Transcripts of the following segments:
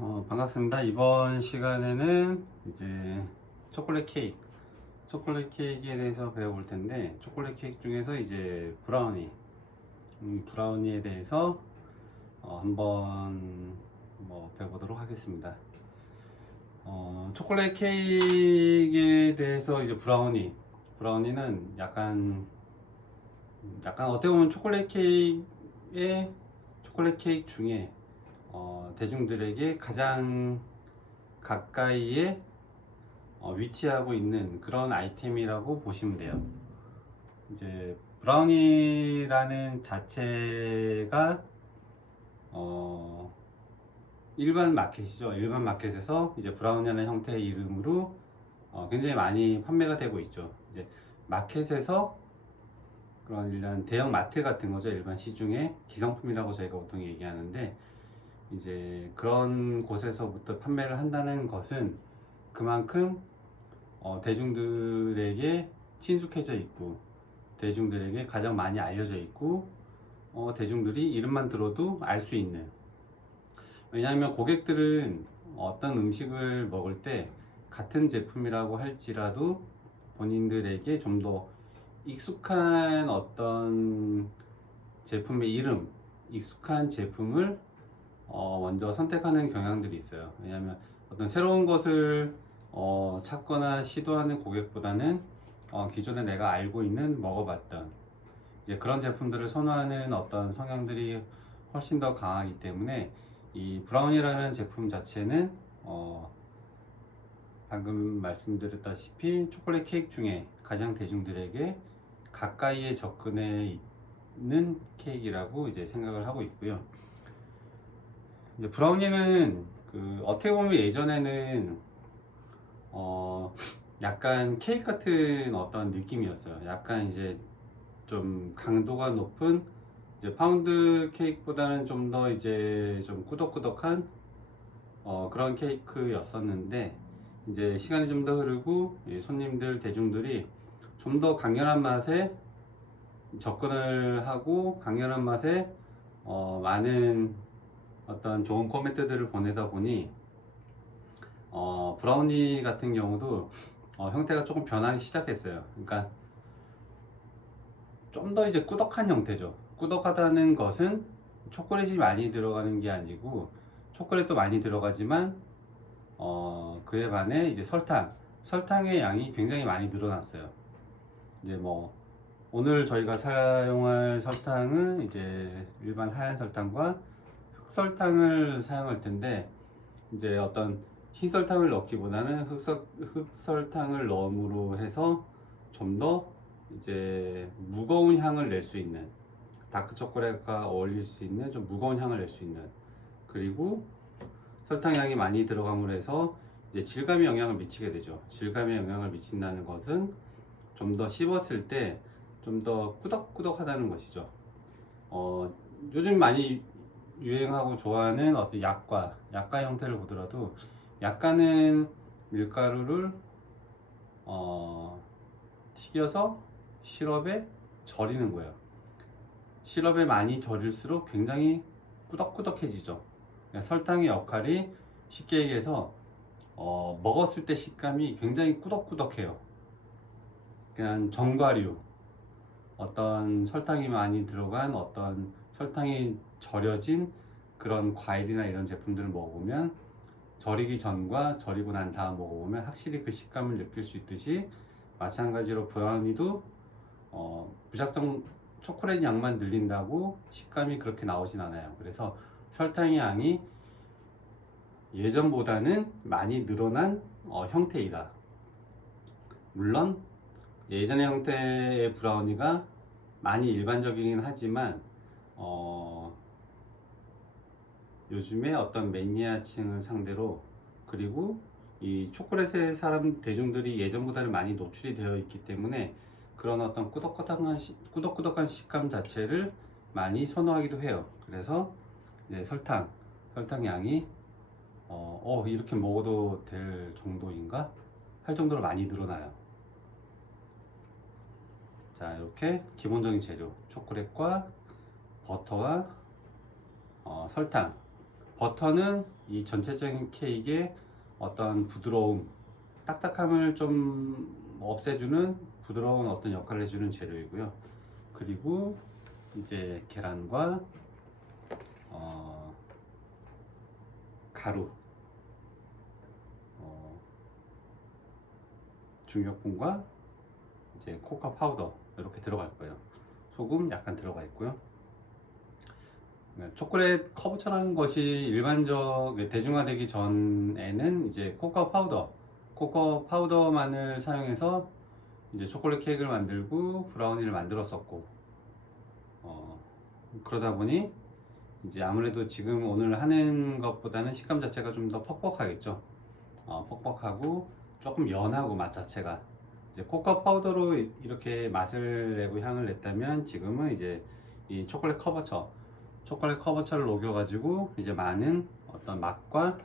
반갑습니다. 이번 시간에는 이제 초콜릿 케이크에 대해서 배워볼 텐데, 초콜릿 케이크 중에서 이제 브라우니에 대해서 한번 배워보도록 하겠습니다. 초콜릿 케이크에 대해서 이제 브라우니는 약간 어떻게 보면 초콜릿 케이크 중에 대중들에게 가장 가까이에 위치하고 있는 그런 아이템이라고 보시면 돼요. 이제 브라우니라는 자체가 일반 마켓이죠. 일반 마켓에서 이제 브라우니라는 형태의 이름으로 굉장히 많이 판매가 되고 있죠. 이제 마켓에서 그런 일반 대형 마트 같은 거죠. 일반 시중에 기성품이라고 저희가 보통 얘기하는데, 이제 그런 곳에서부터 판매를 한다는 것은 그만큼 대중들에게 친숙해져 있고, 대중들에게 가장 많이 알려져 있고, 대중들이 이름만 들어도 알 수 있는. 왜냐하면 고객들은 어떤 음식을 먹을 때 같은 제품이라고 할지라도 본인들에게 좀 더 익숙한 어떤 제품의 이름, 익숙한 제품을 먼저 선택하는 경향들이 있어요. 왜냐하면 어떤 새로운 것을 찾거나 시도하는 고객보다는 기존에 내가 알고 있는, 먹어봤던 이제 그런 제품들을 선호하는 어떤 성향들이 훨씬 더 강하기 때문에, 이 브라운이라는 제품 자체는 방금 말씀드렸다시피 초콜릿 케이크 중에 가장 대중들에게 가까이에 접근해 있는 케이크라고 이제 생각을 하고 있고요. 이제 브라우니는 어떻게 보면 예전에는 약간 케이크 같은 어떤 느낌이었어요. 약간 이제 좀 강도가 높은, 이제 파운드 케이크보다는 좀 더 이제 좀 꾸덕꾸덕한 그런 케이크였었는데, 이제 시간이 좀 더 흐르고 대중들이 좀 더 강렬한 맛에 접근을 하고, 강렬한 맛에 많은 어떤 좋은 코멘트들을 보내다 보니 브라우니 같은 경우도 형태가 조금 변하기 시작했어요. 그러니까 좀 더 이제 꾸덕한 형태죠. 꾸덕하다는 것은 초콜릿이 많이 들어가는 게 아니고, 초콜릿도 많이 들어가지만 그에 반해 이제 설탕의 양이 굉장히 많이 늘어났어요. 이제 오늘 저희가 사용할 설탕은 이제 일반 하얀 설탕과 흑설탕을 사용할 텐데, 이제 어떤 흰 설탕을 넣기보다는 흑설탕을 넣음으로 해서 좀 더 이제 무거운 향을 낼 수 있는, 다크 초콜릿과 어울릴 수 있는 좀 무거운 향을 낼 수 있는, 그리고 설탕향이 많이 들어감으로 해서 이제 질감에 영향을 미치게 되죠. 질감에 영향을 미친다는 것은 좀 더 씹었을 때 좀 더 꾸덕꾸덕하다는 것이죠. 요즘 많이 유행하고 좋아하는 어떤 약과 형태를 보더라도, 약과는 밀가루를 튀겨서 시럽에 절이는 거예요. 시럽에 많이 절일수록 굉장히 꾸덕꾸덕해지죠. 설탕의 역할이 쉽게 얘기해서 먹었을 때 식감이 굉장히 꾸덕꾸덕해요. 그냥 견과류, 어떤 설탕이 많이 들어간 어떤 설탕이 절여진 그런 과일이나 이런 제품들을 먹어보면, 절이기 전과 절이고 난 다음 먹어보면 확실히 그 식감을 느낄 수 있듯이, 마찬가지로 브라우니도 무작정 초콜릿 양만 늘린다고 식감이 그렇게 나오진 않아요. 그래서 설탕의 양이 예전보다는 많이 늘어난 형태이다. 물론 예전의 형태의 브라우니가 많이 일반적이긴 하지만 요즘에 어떤 매니아층을 상대로, 그리고 이 초콜릿의 대중들이 예전보다는 많이 노출이 되어 있기 때문에 그런 어떤 꾸덕꾸덕한 식감 자체를 많이 선호하기도 해요. 그래서 이제 설탕 양이 이렇게 먹어도 될 정도인가 할 정도로 많이 늘어나요. 자, 이렇게 기본적인 재료, 초콜릿과 버터와 설탕. 버터는 이 전체적인 케이크의 어떤 부드러움, 딱딱함을 좀 없애주는 부드러운 어떤 역할을 해주는 재료이고요. 그리고 이제 계란과 가루, 중력분과 이제 코코아 파우더 이렇게 들어갈 거예요. 소금 약간 들어가 있고요. 초콜릿 커버처라는 것이 일반적 대중화되기 전에는 이제 코코아 파우더만을 사용해서 이제 초콜릿 케이크를 만들고 브라우니를 만들었었고, 그러다 보니 이제 아무래도 지금 오늘 하는 것보다는 식감 자체가 좀 더 퍽퍽하겠죠. 퍽퍽하고 조금 연하고 맛 자체가 이제 코코아 파우더로 이렇게 맛을 내고 향을 냈다면, 지금은 이제 이 초콜릿 커버처를 녹여가지고 이제 많은 어떤 맛과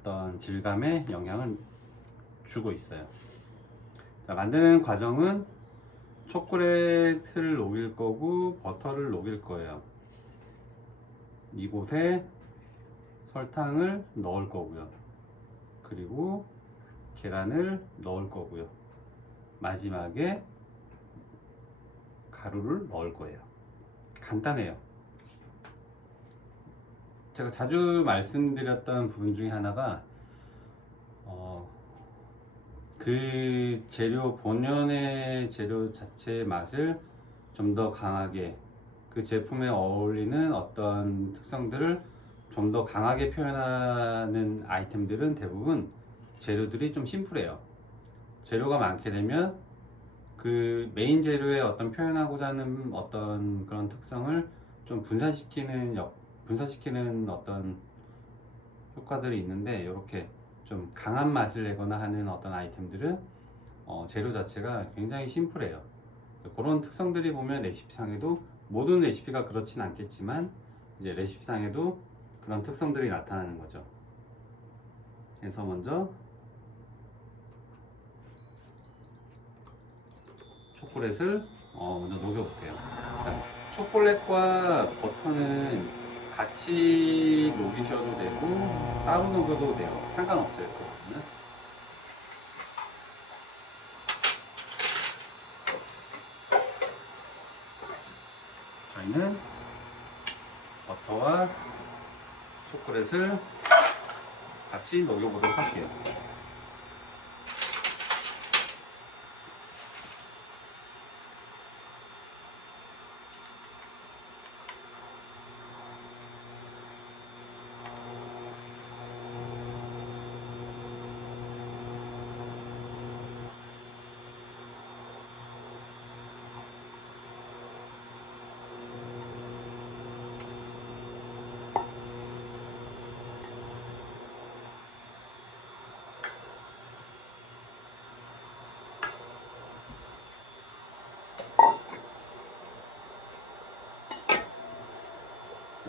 어떤 질감에 영향을 주고 있어요. 자, 만드는 과정은 초콜릿을 녹일 거고 버터를 녹일 거예요. 이곳에 설탕을 넣을 거고요. 그리고 계란을 넣을 거고요. 마지막에 가루를 넣을 거예요. 간단해요. 제가 자주 말씀드렸던 부분 중에 하나가 그 재료 본연의 재료 자체의 맛을 좀 더 강하게, 그 제품에 어울리는 어떤 특성들을 좀 더 강하게 표현하는 아이템들은 대부분 재료들이 좀 심플해요. 재료가 많게 되면 그 메인 재료의 어떤 표현하고자 하는 어떤 그런 특성을 좀 분산시키는 어떤 효과들이 있는데, 이렇게 좀 강한 맛을 내거나 하는 어떤 아이템들은 재료 자체가 굉장히 심플해요. 그런 특성들이 보면 레시피상에도, 모든 레시피가 그렇진 않겠지만 이제 레시피상에도 그런 특성들이 나타나는 거죠. 그래서 먼저 초콜릿을 먼저 녹여볼게요. 초콜릿과 버터는 같이 녹이셔도 되고 따로 녹여도 돼요. 상관없어요. 그거는. 저희는 버터와 초콜릿을 같이 녹여보도록 할게요.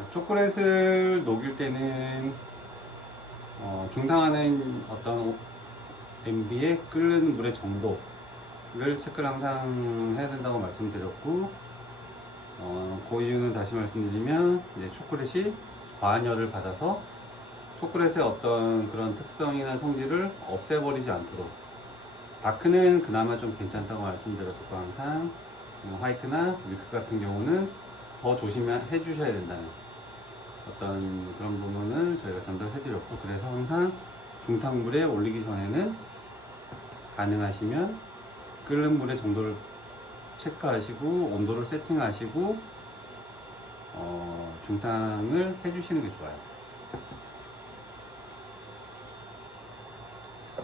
초콜릿을 녹일 때는 중탕하는 어떤 냄비에 끓는 물의 정도를 체크를 항상 해야 된다고 말씀드렸고, 그 이유는 다시 말씀드리면 이제 초콜릿이 과한열을 받아서 초콜릿의 어떤 그런 특성이나 성질을 없애버리지 않도록, 다크는 그나마 좀 괜찮다고 말씀드렸었고, 항상 화이트나 밀크 같은 경우는 더 조심해 주셔야 된다는 어떤 그런 부분을 저희가 전달해 드렸고, 그래서 항상 중탕물에 올리기 전에는 가능하시면 끓는 물의 정도를 체크하시고 온도를 세팅하시고 중탕을 해 주시는 게 좋아요.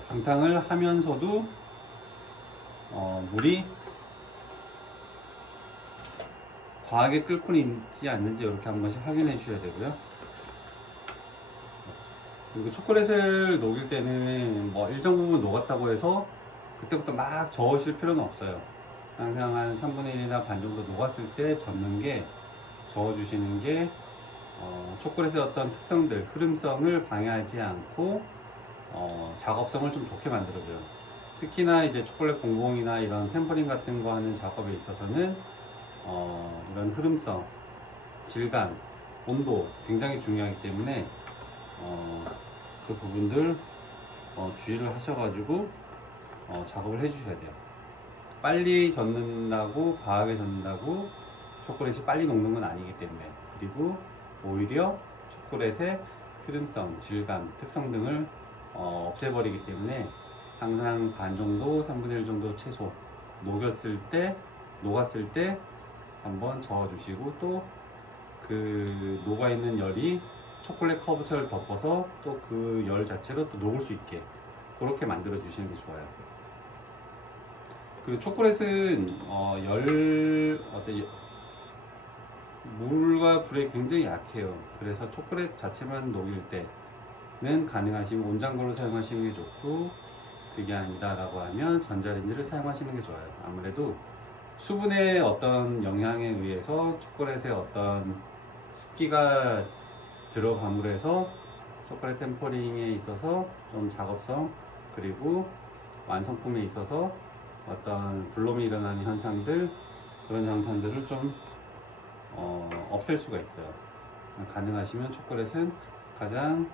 중탕을 하면서도 물이 과하게 끓고 있지 않는지 이렇게 한 번씩 확인해 주셔야 되고요. 그리고 초콜릿을 녹일 때는 뭐 일정 부분 녹았다고 해서 그때부터 막 저으실 필요는 없어요. 항상 한 3분의 1이나 반 정도 녹았을 때 저어주시는 게 초콜릿의 어떤 특성들, 흐름성을 방해하지 않고 작업성을 좀 좋게 만들어줘요. 특히나 이제 초콜릿 공봉이나 이런 템퍼링 같은 거 하는 작업에 있어서는 이런 흐름성, 질감, 온도 굉장히 중요하기 때문에 그 부분들 주의를 하셔가지고 작업을 해주셔야 돼요. 빨리 젓는다고 과하게 젓는다고 초콜릿이 빨리 녹는 건 아니기 때문에, 그리고 오히려 초콜릿의 흐름성, 질감, 특성 등을 없애버리기 때문에 항상 반 정도, 3분의 1 정도 최소 녹았을 때 한번 저어주시고, 또 그 녹아있는 열이 초콜릿 커브처를 덮어서 또 그 열 자체로 또 녹을 수 있게 그렇게 만들어 주시는 게 좋아요. 그리고 초콜릿은 물과 불에 굉장히 약해요. 그래서 초콜릿 자체만 녹일 때는 가능하시면 온장고를 사용하시는 게 좋고, 그게 아니다라고 하면 전자레인지를 사용하시는 게 좋아요. 아무래도 수분의 어떤 영향에 의해서 초콜릿의 어떤 습기가 들어감으로 해서 초콜릿 템퍼링에 있어서 좀 작업성, 그리고 완성품에 있어서 어떤 블롬이 일어나는 현상들, 그런 현상들을 좀 없앨 수가 있어요. 가능하시면 초콜릿은 가장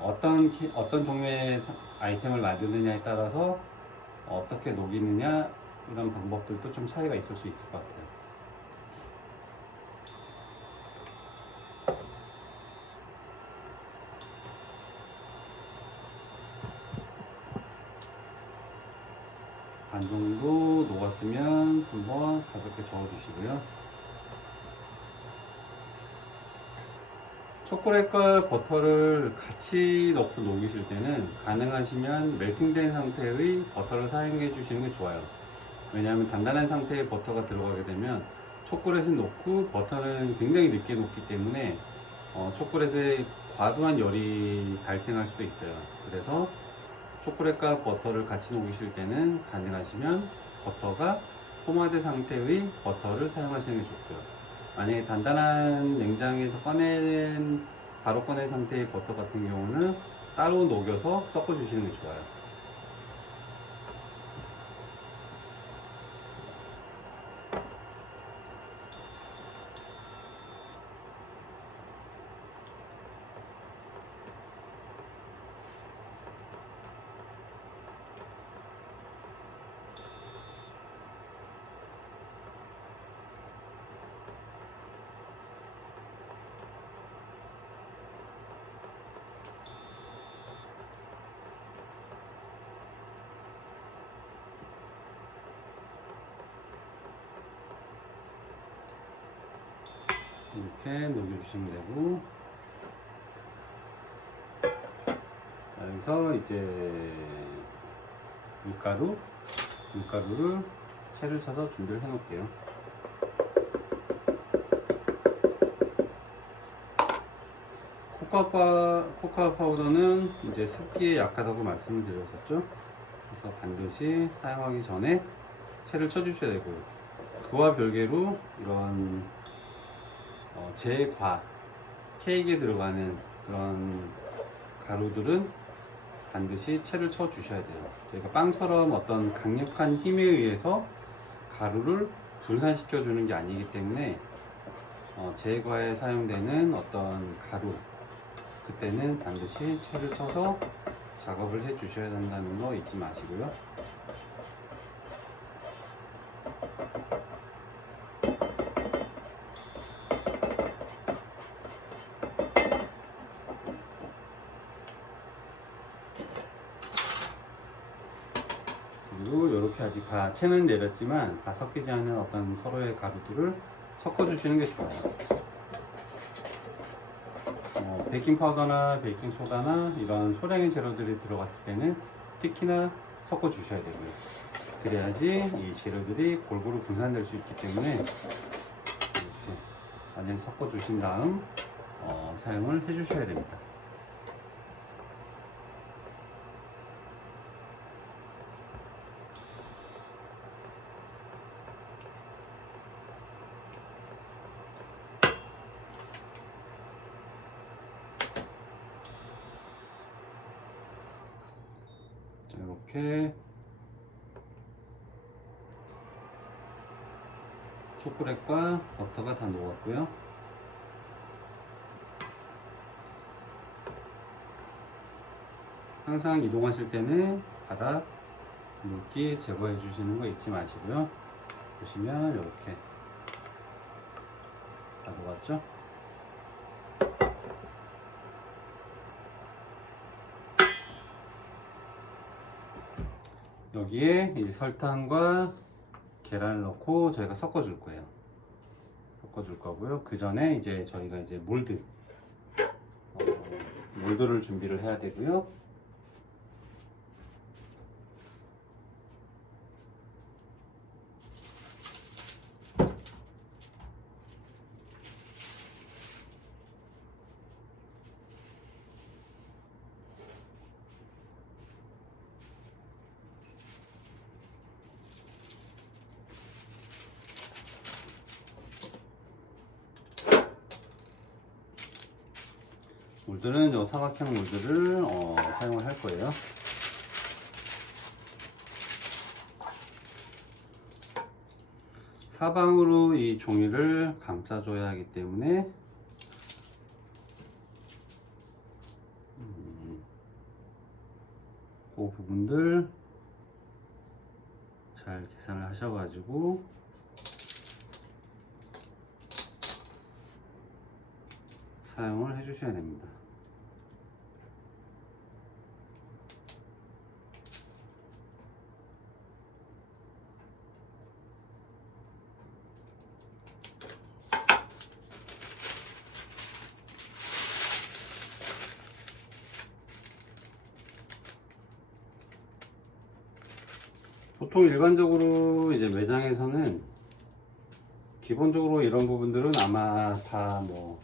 어떤 종류의 아이템을 만드느냐에 따라서 어떻게 녹이느냐, 이런 방법들도 좀 차이가 있을 수 있을 것 같아요. 반 정도 녹았으면 한번 가볍게 저어주시고요. 초콜릿과 버터를 같이 넣고 녹이실 때는 가능하시면 멜팅된 상태의 버터를 사용해 주시는 게 좋아요. 왜냐하면 단단한 상태의 버터가 들어가게 되면 초콜릿은 녹고 버터는 굉장히 늦게 녹기 때문에 초콜릿에 과도한 열이 발생할 수도 있어요. 그래서 초콜릿과 버터를 같이 녹이실 때는 가능하시면 버터가 포마드 상태의 버터를 사용하시는 게 좋고요. 만약에 단단한 냉장에서 바로 꺼낸 상태의 버터 같은 경우는 따로 녹여서 섞어 주시는 게 좋아요. 이렇게 녹여주시면 되고, 자, 여기서 이제 밀가루를 채를 쳐서 준비를 해 놓을게요. 코코아 파우더는 이제 습기에 약하다고 말씀을 드렸었죠. 그래서 반드시 사용하기 전에 채를 쳐주셔야 되고요. 그와 별개로 이런 제과 케이크에 들어가는 그런 가루들은 반드시 채를 쳐 주셔야 돼요. 저희가 빵처럼 어떤 강력한 힘에 의해서 가루를 분산시켜 주는 게 아니기 때문에 제과에 사용되는 어떤 가루, 그때는 반드시 채를 쳐서 작업을 해 주셔야 된다는 거 잊지 마시고요. 그리고 이렇게 아직 다 채는 내렸지만 다 섞이지 않은 어떤 서로의 가루들을 섞어 주시는 게 좋아요. 베이킹 파우더나 베이킹 소다나 이런 소량의 재료들이 들어갔을 때는 특히나 섞어 주셔야 되고요. 그래야지 이 재료들이 골고루 분산될 수 있기 때문에 이렇게 완전히 섞어 주신 다음 사용을 해 주셔야 됩니다. 이렇게 초콜릿과 버터가 다 녹았고요. 항상 이동하실 때는 바닥 물기 제거해 주시는 거 잊지 마시고요. 보시면 이렇게 다 녹았죠? 여기에 이 설탕과 계란을 넣고 저희가 섞어 줄 거예요. 섞어 줄 거고요. 그 전에 이제 저희가 이제 몰드를 준비를 해야 되고요. 몰드는 요 사각형 몰드를 사용을 할 거예요. 사방으로 이 종이를 감싸줘야 하기 때문에 그 부분들 잘 계산을 하셔가지고 사용을 해주셔야 됩니다. 보통 일반적으로 이제 매장에서는 기본적으로 이런 부분들은 아마 다 뭐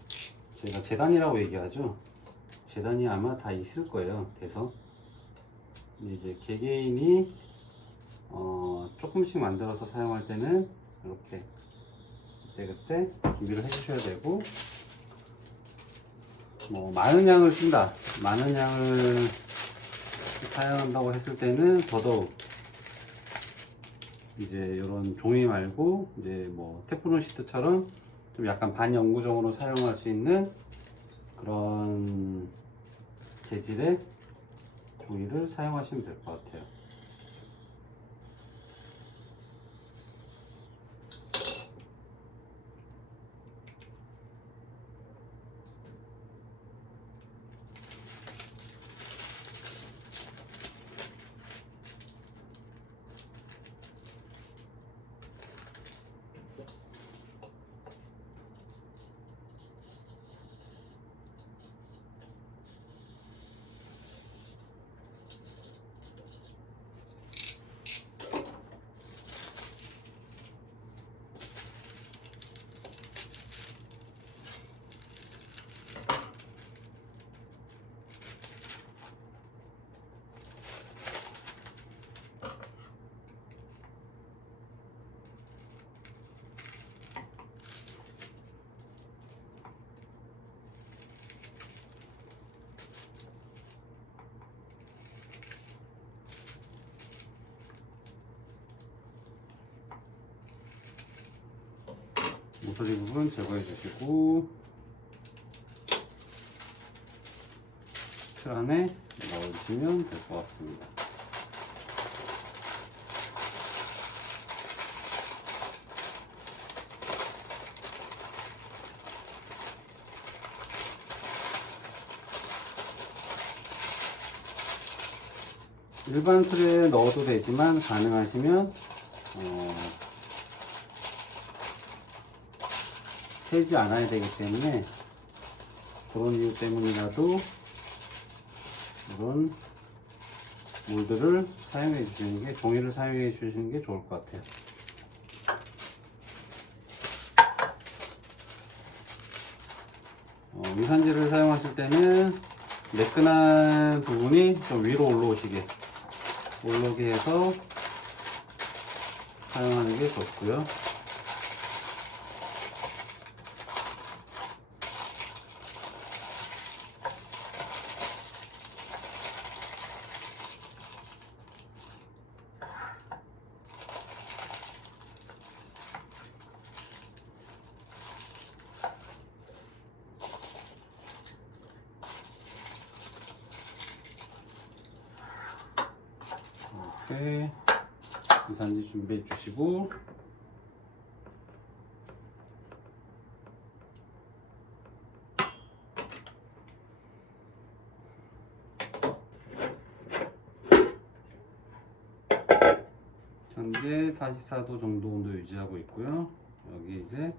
저희가 재단이라고 얘기하죠. 재단이 아마 다 있을 거예요. 돼서 이제 개개인이 조금씩 만들어서 사용할 때는 이렇게 그때 준비를 해주셔야 되고, 뭐 많은 양을 쓴다, 많은 양을 사용한다고 했을 때는 더더욱 이제 이런 종이 말고 이제 뭐 테프론 시트처럼 좀 약간 반영구적으로 사용할 수 있는 그런 재질의 종이를 사용하시면 될 것 같아요. 모서리 부분 제거해 주시고 틀 안에 넣어주시면 될 것 같습니다. 일반 틀에 넣어도 되지만 가능하시면 새지 않아야 되기 때문에 그런 이유 때문이라도 이런 몰드를 사용해 주시는 게, 종이를 사용해 주시는 게 좋을 것 같아요. 위산지를 사용하실 때는 매끈한 부분이 좀 위로 올라오게 해서 사용하는 게 좋고요. 이렇게 계산지 준비해 주시고, 현재 44도 정도 온도 유지하고 있고요. 여기 이제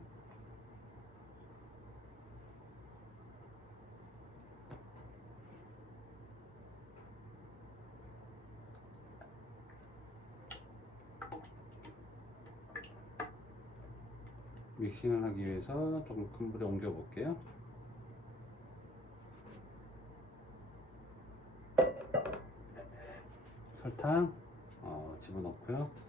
믹싱을 하기 위해서 조금 큰 불에 옮겨 볼게요. 설탕 집어넣고요.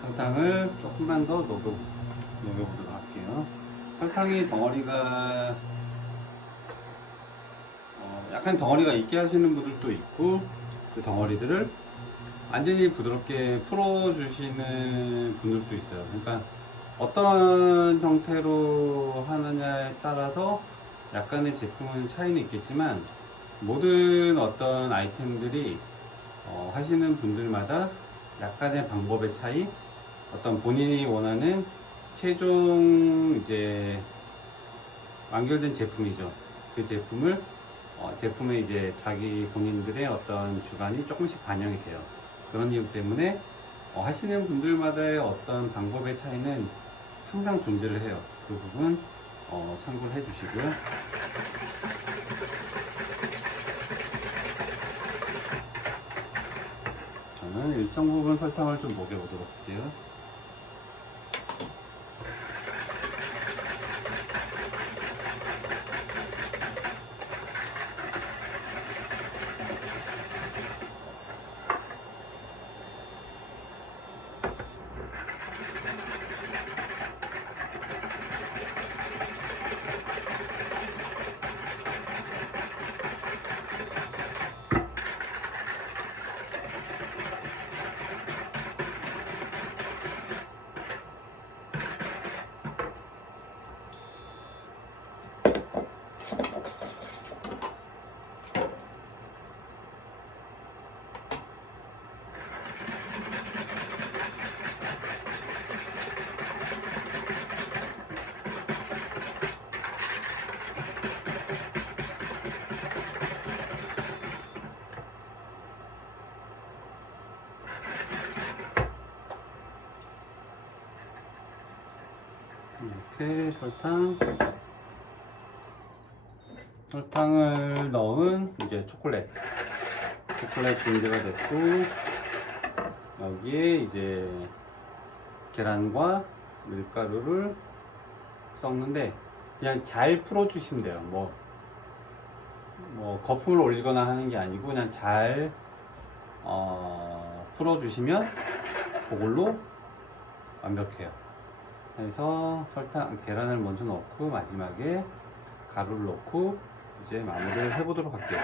설탕을 조금만 더 녹여보도록 할게요. 설탕이 덩어리가 약간 덩어리가 있게 하시는 분들도 있고, 그 덩어리들을 완전히 부드럽게 풀어주시는 분들도 있어요. 그러니까 어떤 형태로 하느냐에 따라서 약간의 제품은 차이는 있겠지만, 모든 어떤 아이템들이 하시는 분들마다 약간의 방법의 차이, 어떤 본인이 원하는 최종 이제 완결된 제품이죠. 그 제품을 제품에 이제 자기 본인들의 어떤 주관이 조금씩 반영이 돼요. 그런 이유 때문에 하시는 분들마다의 어떤 방법의 차이는 항상 존재를 해요. 그 부분 참고를 해 주시고요. 저는 일정 부분 설탕을 좀 녹여보도록 할게요. 이렇게 설탕을 넣은 이제 초콜릿 준비가 됐고, 여기에 이제 계란과 밀가루를 섞는데 그냥 잘 풀어 주시면 돼요. 뭐 거품을 올리거나 하는 게 아니고 그냥 잘 풀어 주시면 그걸로 완벽해요. 그래서 계란을 먼저 넣고 마지막에 가루를 넣고 이제 마무리를 해보도록 할게요.